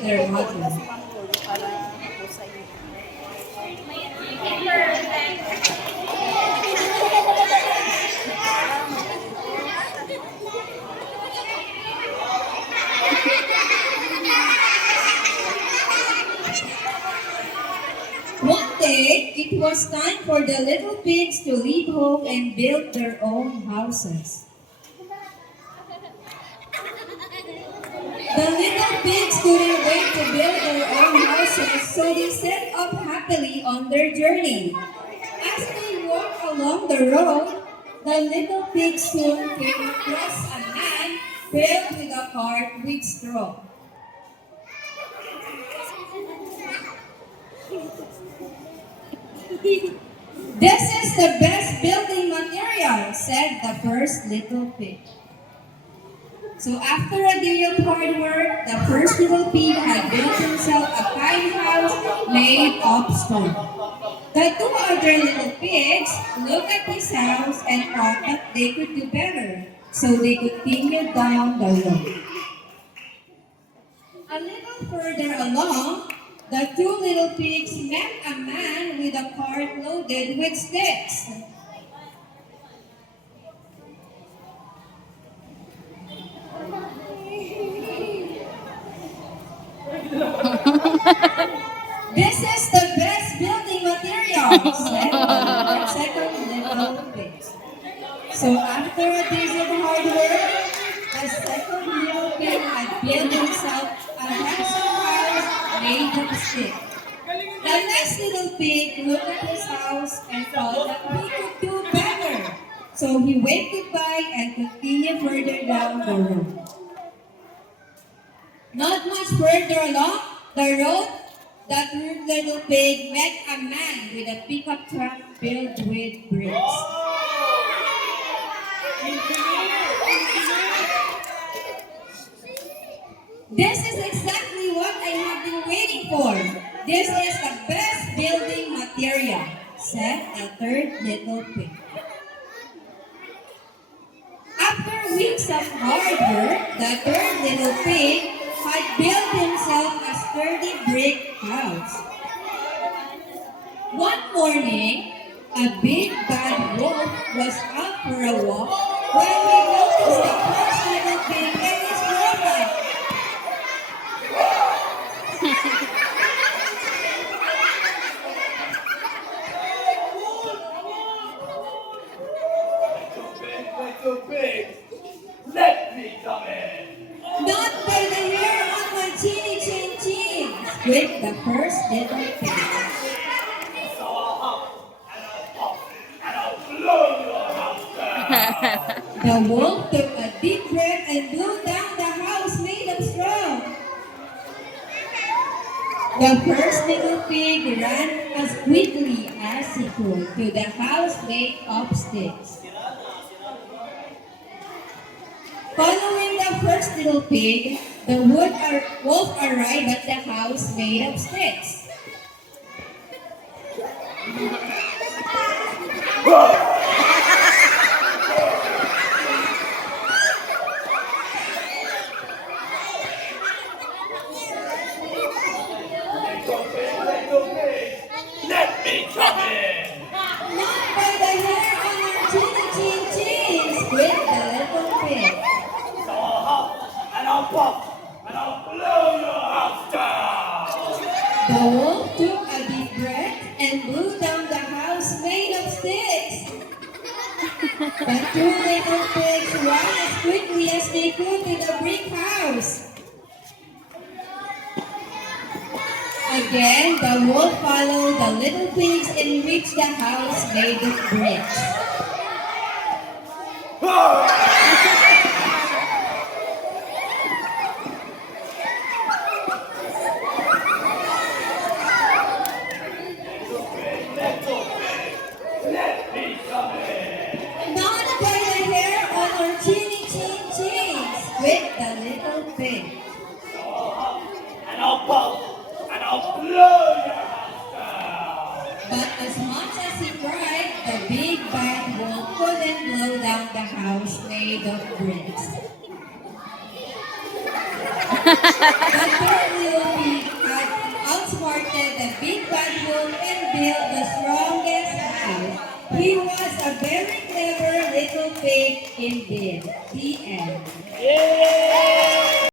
their mother. One day, it was time for the little pigs to leave home and build their own houses. The little pigs couldn't wait to build their own houses, so they set off happily on their journey. As they walked along the road, the little pigs soon came across a man filled with a cart with straw. This is the best building material, said the first little pig. So after a day of hard work, the first little pig had built himself a tiny house made of stone. The two other little pigs looked at his house and thought that they could do better, so they continued down the road. A little further along, the two little pigs met a man with a cart loaded with sticks. This is the best building material, said the second little pig. So after a day of hard work, the second little pig had built himself a handsome house made of sticks. The next little pig looked at his house and thought that he could do better. So he waved goodbye and continued further down the road. Not much further along the road, the third little pig met a man with a pickup truck filled with bricks. This is exactly what I have been waiting for. This is the best building material, said the third little pig. After weeks of hard work, the third little pig had built himself a sturdy brick house. One morning, a big bad wolf was out for a walk when he noticed the first little pig and his girlfriend. Little pig, let me come in. Not by the hair on my chinny chin chin, squeaked the first little pig. So I'll hop and I'll pop and I'll blow your house down. The wolf took a deep breath and blew down the house made of straw. The first little pig ran as quickly as he could to the house made of sticks. Following the first little pig, the wolf arrived at the house made of sticks. Little pig, let me come in. Not by the hair on your chinny chin chin, squeaked the little pig. So I'll hop and I'll pop and I'll blow your house down. The wolf took a deep breath and blew down the house made of sticks. The two little pigs ran as quickly as they could to the brick house. Again, the wolf followed the little pigs and reached the house made of bricks. Let me come in. Not by the hair on her chinny chin chin, squeaked the little pig. So I'll hop and I'll pop and I'll blow your house down. But as much as he tried, the big bad wolf couldn't blow down the house made of bricks. The third little big bad wolf and built the strongest house. He was a very clever little pig indeed. The end. Yay!